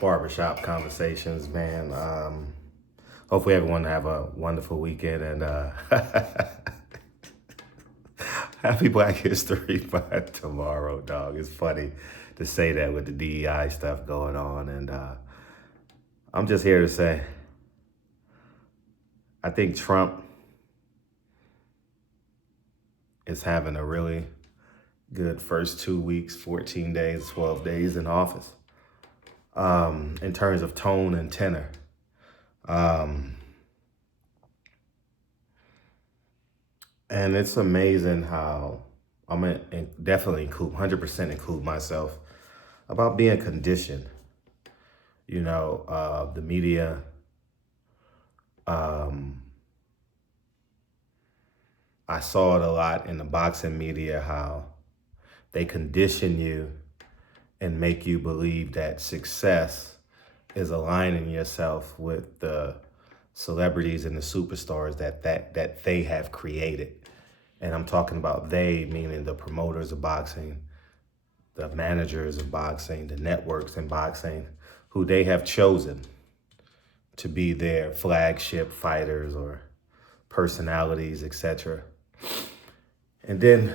barbershop conversations, man. Hopefully everyone have a wonderful weekend and happy Black History Month tomorrow, dog. It's funny to say that with the DEI stuff going on. And I'm just here to say, I think Trump is having a really good first 2 weeks, 14 days, 12 days in office in terms of tone and tenor. And it's amazing how I'm gonna definitely include, 100% include myself about being conditioned. The media, I saw it a lot in the boxing media, how they condition you and make you believe that success is aligning yourself with the celebrities and the superstars that they have created. And I'm talking about they, meaning the promoters of boxing, the managers of boxing, the networks in boxing, who they have chosen to be their flagship fighters or personalities, etc. And then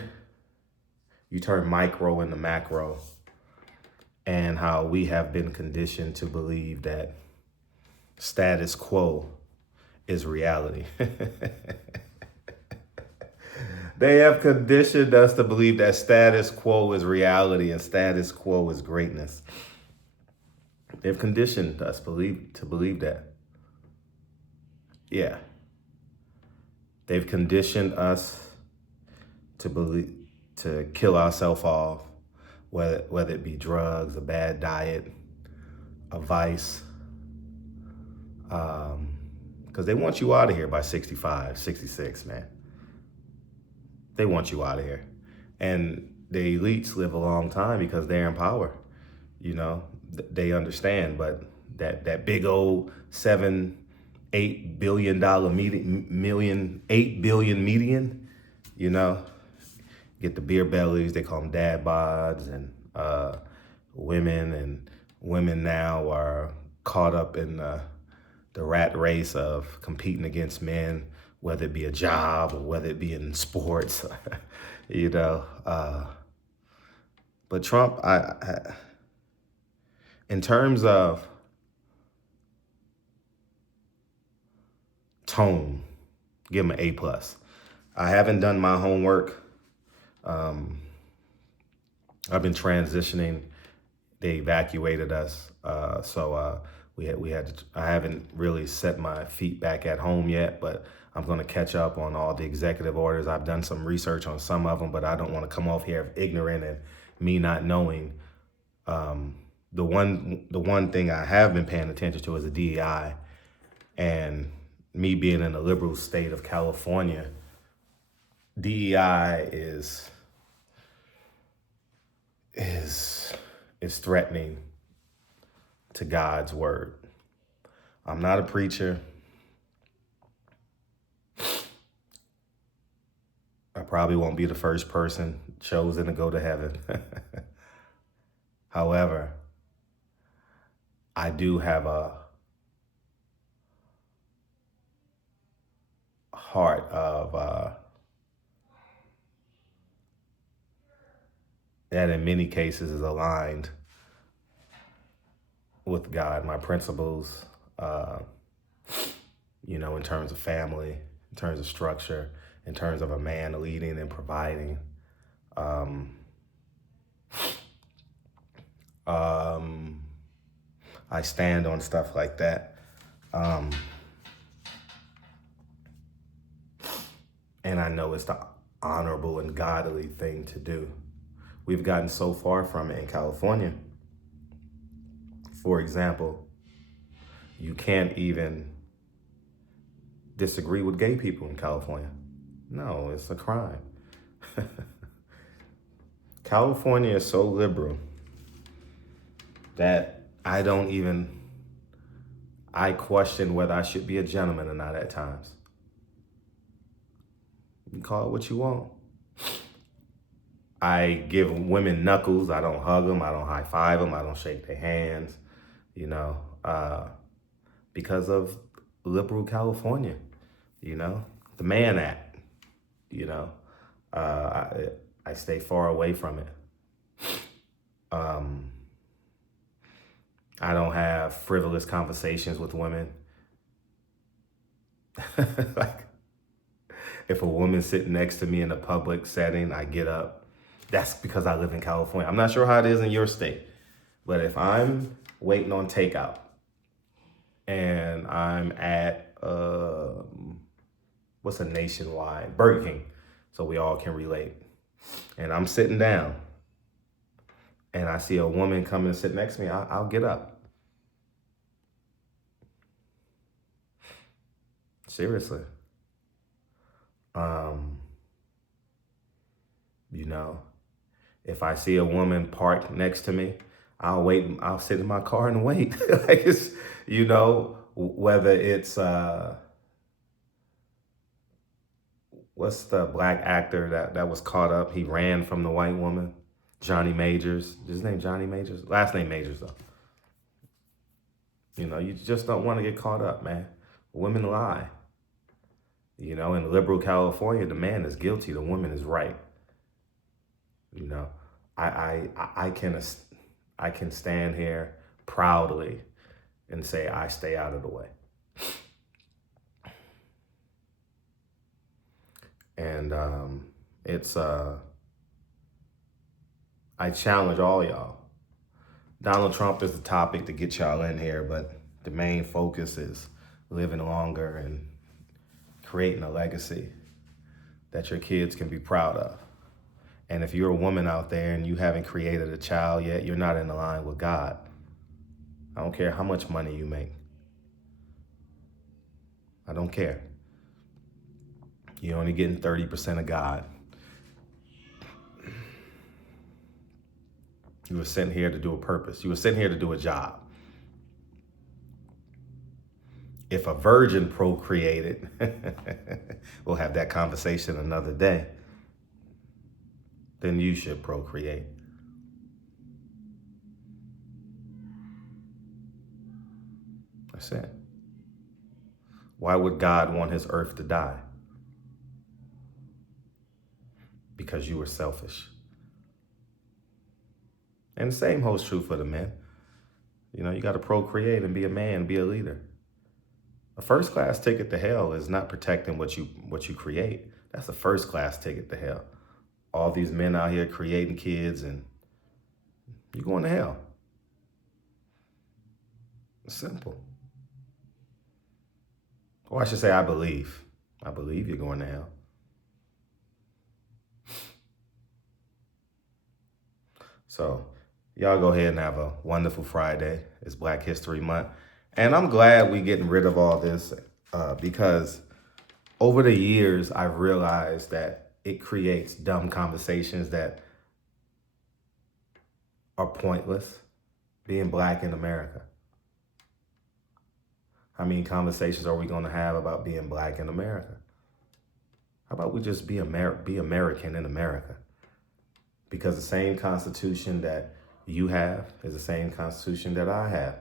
you turn micro into macro, and how we have been conditioned to believe that status quo is reality. They have conditioned us to believe that status quo is reality and status quo is greatness. They've conditioned us to believe that. Yeah. They've conditioned us to kill ourselves off, whether it be drugs, a bad diet, a vice, because they want you out of here by 65, 66, man. They want you out of here. And the elites live a long time because they're in power. They understand, but that big old $7-8 billion median, get the beer bellies, they call them dad bods, and women now are caught up in the rat race of competing against men, whether it be a job or whether it be in sports, But Trump, in terms of tone, give him an A+. I haven't done my homework. I've been transitioning. They evacuated us, so I haven't really set my feet back at home yet, but I'm going to catch up on all the executive orders. I've done some research on some of them, but I don't want to come off here ignorant and me not knowing. The one thing I have been paying attention to is the DEI, and me being in the liberal state of California, DEI is threatening to God's word. I'm not a preacher. I probably won't be the first person chosen to go to heaven. However, I do have a heart of that in many cases is aligned with God, my principles, in terms of family, in terms of structure, in terms of a man leading and providing. I stand on stuff like that. And I know it's the honorable and godly thing to do. We've gotten so far from it in California. For example, you can't even disagree with gay people in California. No, it's a crime. California is so liberal that I question whether I should be a gentleman or not at times. You call it what you want. I give women knuckles. I don't hug them. I don't high five them. I don't shake their hands. you know, because of liberal California, the Mann Act, you know, I stay far away from it. Um, I don't have frivolous conversations with women. Like, if a woman's sitting next to me in a public setting, I get up. That's because I live in California. I'm not sure how it is in your state, but if I'm waiting on takeout and I'm at, what's a nationwide? Burger King, so we all can relate. And I'm sitting down and I see a woman come and sit next to me, I'll get up. Seriously. You know, if I see a woman parked next to me, I'll wait. I'll sit in my car and wait. Like, it's, whether it's, what's the black actor that was caught up? He ran from the white woman, Johnny Majors. Is his name Johnny Majors? Last name Majors, though. You just don't want to get caught up, man. Women lie. In liberal California, the man is guilty, the woman is right. I can stand here proudly and say I stay out of the way. And I challenge all y'all. Donald Trump is the topic to get y'all in here, but the main focus is living longer and creating a legacy that your kids can be proud of. And if you're a woman out there and you haven't created a child yet, you're not in line with God. I don't care how much money you make. I don't care. You're only getting 30% of God. You were sent here to do a purpose. You were sent here to do a job. If a virgin procreated, we'll have that conversation another day, then you should procreate. That's it. Why would God want his earth to die? Because you were selfish. And the same holds true for the men. You got to procreate and be a man, be a leader. A first class ticket to hell is not protecting what you create. That's a first class ticket to hell. All these men out here creating kids and you're going to hell. It's simple. Or I should say, I believe. I believe you're going to hell. So y'all go ahead and have a wonderful Friday. It's Black History Month. And I'm glad we're getting rid of all this because over the years, I've realized that it creates dumb conversations that are pointless. Being black in America. How many conversations are we going to have about being black in America? How about we just be American in America? Because the same Constitution that you have is the same Constitution that I have.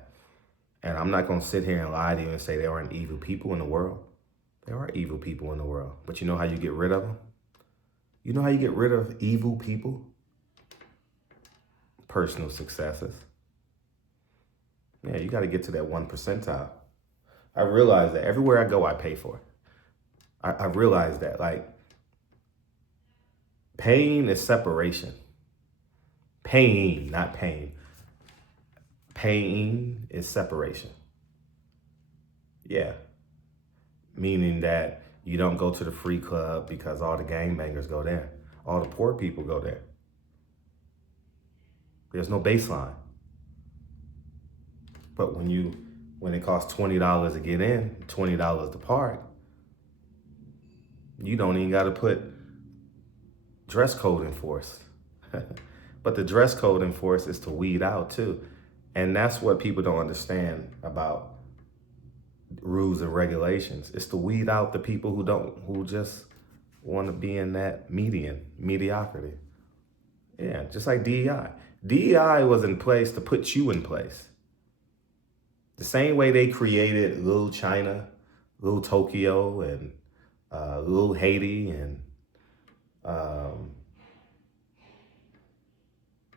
And I'm not going to sit here and lie to you and say there aren't evil people in the world. There are evil people in the world. But you know how you get rid of them? You know how you get rid of evil people? Personal successes. Yeah, you got to get to that 1 percentile. I realize that everywhere I go, I pay for it. I realize that, like, pain is separation. Pain, not pain. Pain is separation. Yeah. Meaning that you don't go to the free club because all the gangbangers go there. All the poor people go there. There's no baseline. But when it costs $20 to get in, $20 to park, you don't even got to put dress code in force. But the dress code in force is to weed out too. And that's what people don't understand about rules and regulations. It's to weed out the people who just want to be in that mediocrity. Yeah, just like DEI. DEI was in place to put you in place. The same way they created little China, little Tokyo, and little Haiti, and um,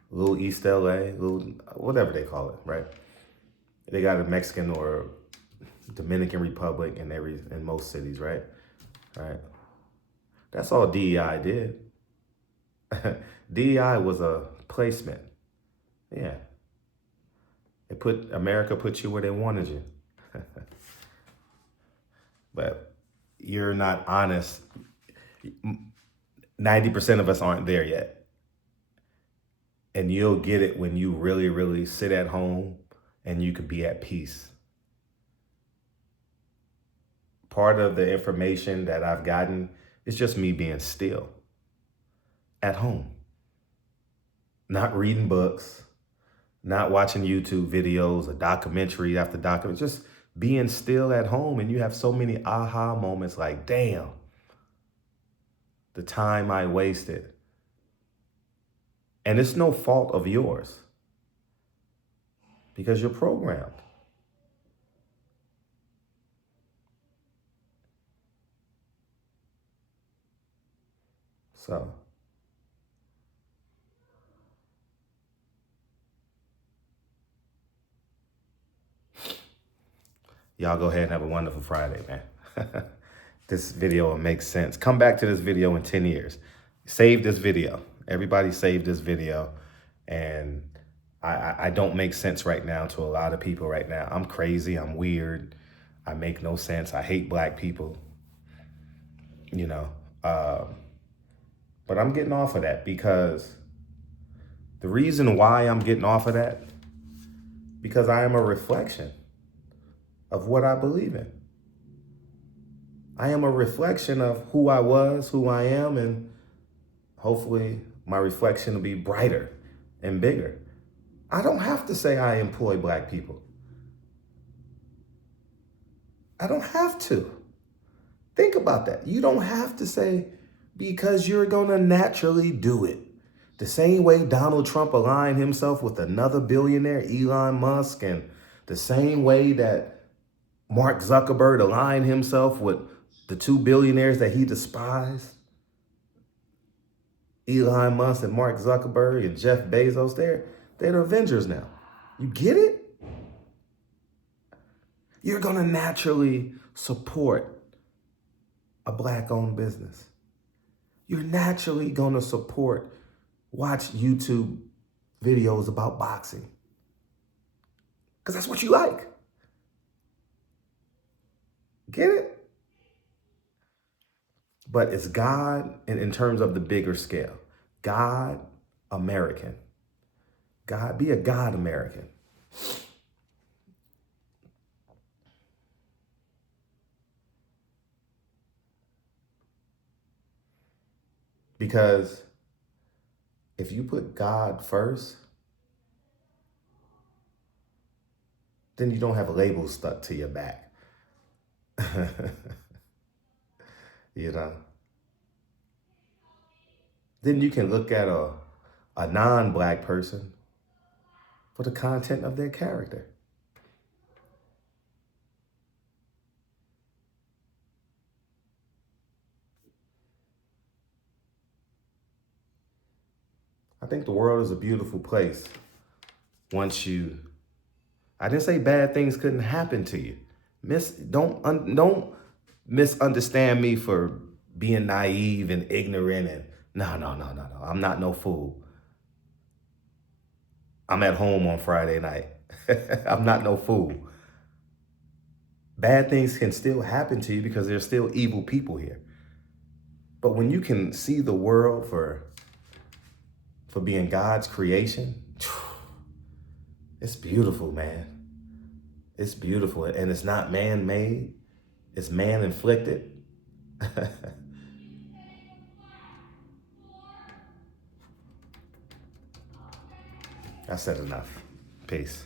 little East LA, little whatever they call it, right? They got a Mexican or Dominican Republic in most cities, right? Right. That's all DEI did. DEI was a placement. Yeah. America put you where they wanted you. But you're not honest. 90% of us aren't there yet. And you'll get it when you really, really sit at home and you could be at peace. Part of the information that I've gotten is just me being still at home, not reading books, not watching YouTube videos or documentary after documentary, just being still at home. And you have so many aha moments like, damn, the time I wasted. And it's no fault of yours because you're programmed. So y'all go ahead and have a wonderful Friday, man. This video will make sense. Come back to this video in 10 years. Save this video. Everybody save this video. And I don't make sense right now to a lot of people right now. I'm crazy. I'm weird. I make no sense. I hate black people. You know. But I'm getting off of that because the reason why I'm getting off of that, because I am a reflection of what I believe in. I am a reflection of who I was, who I am, and hopefully my reflection will be brighter and bigger. I don't have to say I employ black people. I don't have to. Think about that. You don't have to say, because you're going to naturally do it. The same way Donald Trump aligned himself with another billionaire, Elon Musk, and the same way that Mark Zuckerberg aligned himself with the two billionaires that he despised, Elon Musk and Mark Zuckerberg and Jeff Bezos, they're the Avengers now. You get it? You're going to naturally support a black-owned business. You're naturally going to watch YouTube videos about boxing. Because that's what you like. Get it? But it's God in terms of the bigger scale. God American. God, be a God American. Because if you put God first, then you don't have labels stuck to your back. You know? Then you can look at a non-black person for the content of their character. I think the world is a beautiful place once I didn't say bad things couldn't happen to you. Don't misunderstand me for being naive and ignorant and no. I'm not no fool. I'm at home on Friday night. I'm not no fool. Bad things can still happen to you because there's still evil people here. But when you can see the world for being God's creation, it's beautiful, man. It's beautiful. And it's not man-made. It's man-inflicted. I said enough. Peace.